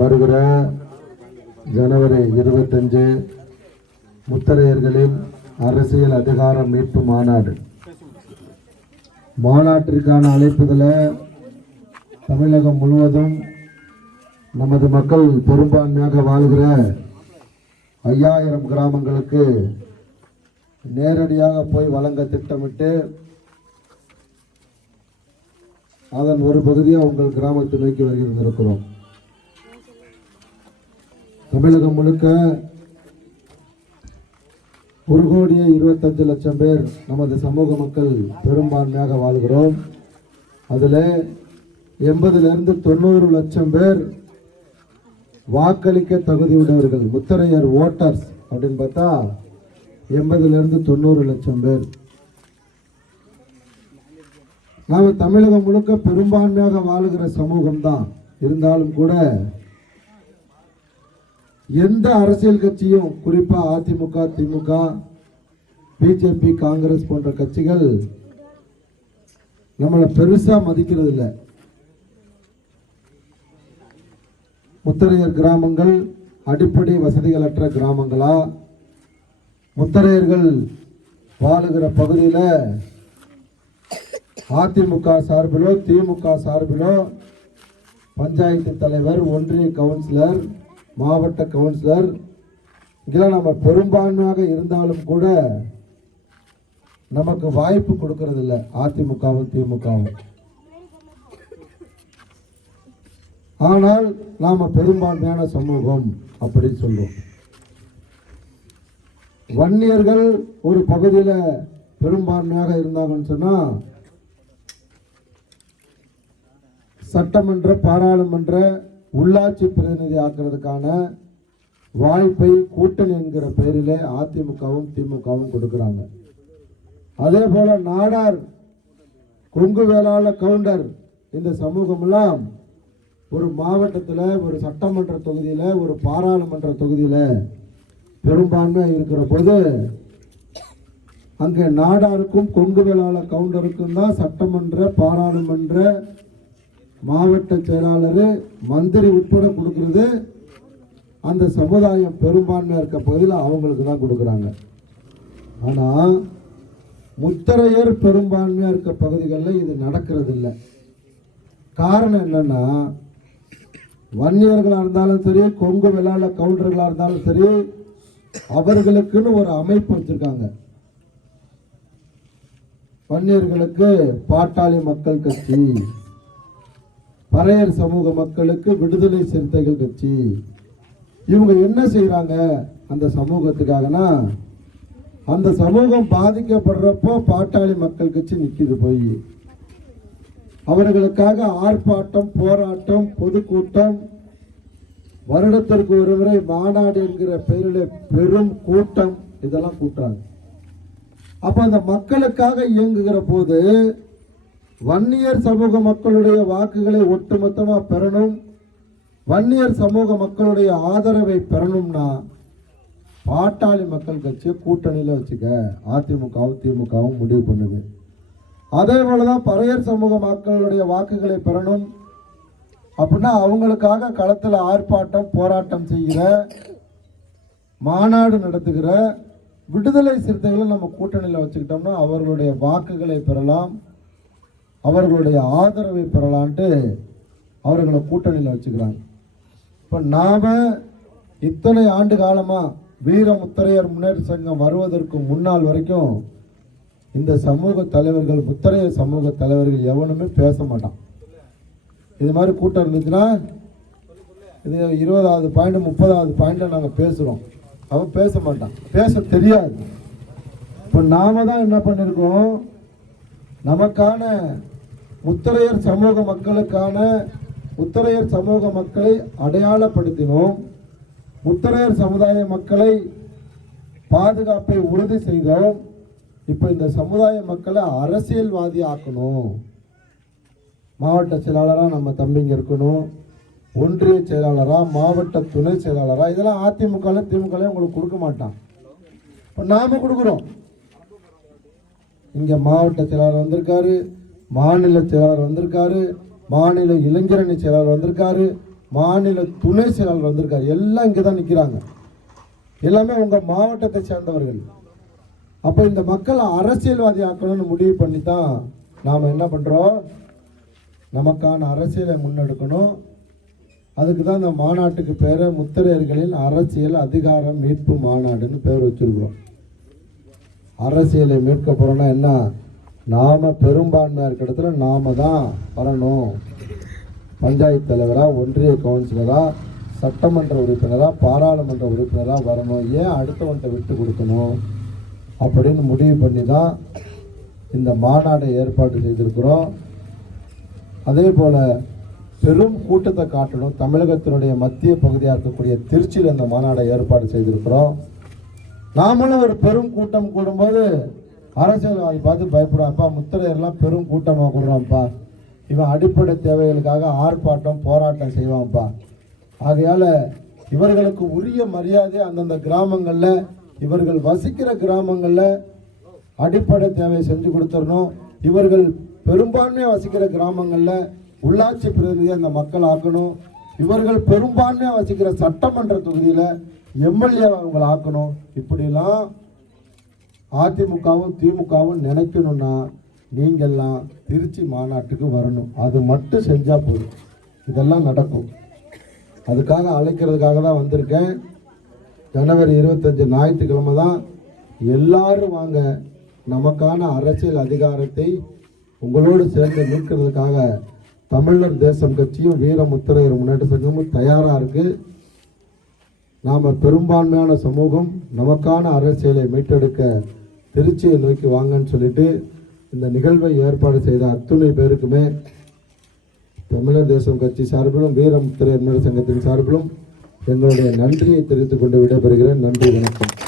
வருகிற ஜனவரி 25 முத்தரையர்களின் அரசியல் அதிகார மீட்பு மாநாடு. மாநாட்டிற்கான அழைப்புதல தமிழகம் முழுவதும் நமது மக்கள் பெரும்பான்மையாக வாழ்கிற 5000 கிராமங்களுக்கு நேரடியாக போய் வழங்க திட்டமிட்டு அதன் ஒரு பகுதியாக உங்கள் கிராமத்தை நோக்கி வருகிறோம். தமிழகம் முழுக்க 1,25,00,000 பேர் நமது சமூக மக்கள் பெரும்பான்மையாக வாழ்கிறோம். அதில் 80 to 90 லட்சம் பேர் வாக்களிக்க தகுதியுடையவர்கள், முத்தரையர் ஓட்டர்ஸ் அப்படின்னு பார்த்தா 80 to 90 லட்சம் பேர். நாம் தமிழகம் முழுக்க பெரும்பான்மையாக வாழுகிற சமூகம் தான். இருந்தாலும் கூட எந்த அரசியல் கட்சியும், குறிப்பா அதிமுக, திமுக, பிஜேபி, காங்கிரஸ் போன்ற கட்சிகள் நம்மளை பெருசா மதிக்கிறது இல்லை. முத்தரையர் கிராமங்கள் அடிப்படை வசதிகளற்ற கிராமங்களா, முத்தரையர்கள் வாழுகிற பகுதியில் அதிமுக சார்பிலோ திமுக சார்பிலோ பஞ்சாயத்து தலைவர், ஒன்றிய கவுன்சிலர், மாவட்ட கவுன்சிலர் இதெல்லாம் நம்ம பெரும்பான்மையாக இருந்தாலும் கூட நமக்கு வாய்ப்பு கொடுக்கறது இல்லை அதிமுகவும் திமுகவும். ஆனால் நாம பெரும்பான்மையான சமூகம் அப்படின்னு சொல்லுவோம். வன்னியர்கள் ஒரு பகுதியில் பெரும்பான்மையாக இருந்தாங்கன்னு சொன்னா சட்டமன்ற, பாராளுமன்ற, உள்ளாட்சி பிரதிநிதி ஆக்குறதுக்கான வாய்ப்பை கூட்டணி என்கிற பெயரிலே அதிமுகவும் திமுகவும் கொடுக்கிறாங்க. அதே போல நாடார், கொங்கு வேளாள, கவுண்டர் இந்த சமூகம் எல்லாம் ஒரு மாவட்டத்தில், ஒரு சட்டமன்ற தொகுதியில், ஒரு பாராளுமன்ற தொகுதியில் பெரும்பான்மை இருக்கிற போது அங்கே நாடாருக்கும் கொங்கு வேளாள கவுண்டருக்கும் தான் சட்டமன்ற, பாராளுமன்ற, மாவட்ட செயலாளர், மந்திரி உட்பட கொடுக்கிறது. அந்த சமுதாயம் பெரும்பான்மையாக இருக்க பகுதியில் அவங்களுக்கு தான் கொடுக்குறாங்க. ஆனால் முத்தரையர் பெரும்பான்மையாக இருக்க பகுதிகளில் இது நடக்கிறது இல்லை. காரணம் என்னன்னா, வன்னியர்களாக இருந்தாலும் சரி, கொங்கு வேளாள கவுண்டர்களாக இருந்தாலும் சரி, அவர்களுக்குன்னு ஒரு அமைப்பு வச்சிருக்காங்க. வன்னியர்களுக்கு பாட்டாளி மக்கள் கட்சி, பறையர் சமூக மக்களுக்கு விடுதலை சிறுத்தைகள் கட்சி. இவங்க என்ன செய்யறாங்க அந்த சமூகத்துக்காகனா, அந்த சமூகம் பாதிக்கப்படுறப்போ பாட்டாளி மக்கள் கட்சி நிற்கிது போய் அவர்களுக்காக ஆர்ப்பாட்டம், போராட்டம், பொதுக்கூட்டம், வருடத்திற்கு ஒரு முறை மாநாடு என்கிற பெயரில் பெரும் கூட்டம் இதெல்லாம் கூட்டுறாங்க. அப்ப அந்த மக்களுக்காக இயங்குகிற போது வன்னியர் சமூக மக்களுடைய வாக்குகளை ஒட்டுமொத்தமா பெறணும், வன்னியர் சமூக மக்களுடைய ஆதரவை பெறணும்னா பாட்டாளி மக்கள் கட்சியை கூட்டணியில் வச்சுக்க அதிமுகவும் திமுகவும் முடிவு பண்ணுது. அதே போலதான் பறையர் சமூக மக்களுடைய வாக்குகளை பெறணும் அப்படின்னா அவங்களுக்காக களத்தில் ஆர்ப்பாட்டம், போராட்டம் செய்கிற, மாநாடு நடத்துகிற விடுதலை சிறுத்தைகளை நம்ம கூட்டணியில் வச்சுக்கிட்டோம்னா அவர்களுடைய வாக்குகளை பெறலாம், அவர்களுடைய ஆதரவை பெறலான்ட்டு அவர்களை கூட்டணியில் வச்சுக்கிறாங்க. இப்போ நாம இத்தனை ஆண்டு காலமாக வீர முத்தரையர் முன்னேற்ற சங்கம் வருவதற்கு முன்னால் வரைக்கும் இந்த சமூக தலைவர்கள், முத்தரையர் சமூக தலைவர்கள் எவனுமே பேச மாட்டான். இது மாதிரி கூட்டம் இருந்துச்சுன்னா இது 20வது பாயிண்ட் 30வது பாயிண்ட்ல நாங்கள் பேசுகிறோம், அவன் பேச மாட்டான், பேச தெரியாது. இப்போ நாம தான் என்ன பண்ணியிருக்கோம், நமக்கான முத்தரையர் சமூக மக்களுக்கான முத்தரையர் சமூக மக்களை அடையாளப்படுத்தினோம், முத்தரையர் சமுதாய மக்களை பாதுகாப்பை உறுதி செய்தோம். இப்போ இந்த சமுதாய மக்களை அரசியல்வாதி ஆக்கணும். மாவட்ட செயலாளராக நம்ம தம்பிங்க இருக்கணும், ஒன்றிய செயலாளராக, மாவட்ட துணை செயலாளராக, இதெல்லாம் அதிமுக திமுக உங்களுக்கு கொடுக்க மாட்டான். இப்போ நாம கொடுக்குறோம். இங்கே மாவட்ட செயலாளர் வந்திருக்காரு, மாநில செயலாளர் வந்திருக்காரு, மாநில இளைஞரணி செயலாளர் வந்திருக்காரு, மாநில துணை செயலாளர் வந்திருக்காரு. எல்லாம் இங்கே தான் நிற்கிறாங்க. எல்லாமே உங்கள் மாவட்டத்தை சேர்ந்தவர்கள். அப்போ இந்த மக்களை அரசியல்வாதி ஆக்கணும்னு முடிவு பண்ணி தான் நாம் என்ன பண்ணுறோம், நமக்கான அரசியலை முன்னெடுக்கணும். அதுக்கு தான் இந்த மாநாட்டுக்கு பேர் முத்திரையர்களின் அரசியல் அதிகார மீட்பு மாநாடுன்னு பேர் வச்சுருக்கிறோம். அரசியலை மீட்க போகிறோன்னா என்ன, நாம் பெரும்பான்மையாக இருக்கிற இடத்துல நாம் தான் வரணும். பஞ்சாயத்து தலைவராக, ஒன்றிய கவுன்சிலராக, சட்டமன்ற உறுப்பினராக, பாராளுமன்ற உறுப்பினராக வரணும். ஏன் அடுத்தவன்கிட்ட விட்டு கொடுக்கணும் அப்படின்னு முடிவு பண்ணி தான் இந்த மாநாடை ஏற்பாடு செய்திருக்கிறோம். அதே போல் பெரும் கூட்டத்தை காட்டணும். தமிழகத்தினுடைய மத்திய பகுதியாக இருக்கக்கூடிய திருச்சியில் இந்த மாநாடை ஏற்பாடு செய்திருக்கிறோம். நாமளும் ஒரு பெரும் கூட்டம் கூடும்போது அரசியல்வாதி பார்த்து பயப்படாப்பா, முத்திரையர்லாம் பெரும் கூட்டமாக கூடுறான்ப்பா, இவன் அடிப்படை தேவைகளுக்காக ஆர்ப்பாட்டம் போராட்டம் செய்வான்ப்பா. ஆகையால் இவர்களுக்கு உரிய மரியாதை அந்தந்த கிராமங்களில், இவர்கள் வசிக்கிற கிராமங்களில் அடிப்படை தேவையை செஞ்சு கொடுத்துடணும். இவர்கள் பெரும்பான்மையாக வசிக்கிற கிராமங்களில் உள்ளாட்சி பிரதிநிதியை அந்த மக்கள் ஆக்கணும். இவர்கள் பெரும்பான்மையாக வசிக்கிற சட்டமன்ற தொகுதியில் எம்எல்ஏ அவங்களை ஆக்கணும். இப்படிலாம் அதிமுகவும் திமுகவும் நினைக்கணும்னா நீங்கள்லாம் திருச்சி மாநாட்டுக்கு வரணும். அது மட்டும் செஞ்சால் போதும், இதெல்லாம் நடக்கும். அதுக்காக அழைக்கிறதுக்காக தான் வந்திருக்கேன். ஜனவரி 25 ஞாயிற்றுக்கிழமை தான். எல்லாரும் வாங்க. நமக்கான அரசியல் அதிகாரத்தை உங்களோடு சேர்ந்து மீட்கிறதுக்காக தமிழர் தேசம் கட்சியும் வீரமுத்திரையர் முன்னேற்ற சங்கமும் தயாராக இருக்குது. நாம் பெரும்பான்மையான சமூகம் நமக்கான அரசியலை மீட்டெடுக்க திருச்சியை நோக்கி வாங்கன்னு சொல்லிட்டு இந்த நிகழ்வை ஏற்பாடு செய்த அத்துணை பேருக்குமே தமிழர் தேசம் கட்சி சார்பிலும் வீரமுத்திரையர் முன்னேற்ற சங்கத்தின் சார்பிலும் எங்களுடைய நன்றியை தெரிவித்துக் கொண்டு விடைபெறுகிறேன். நன்றி, வணக்கம்.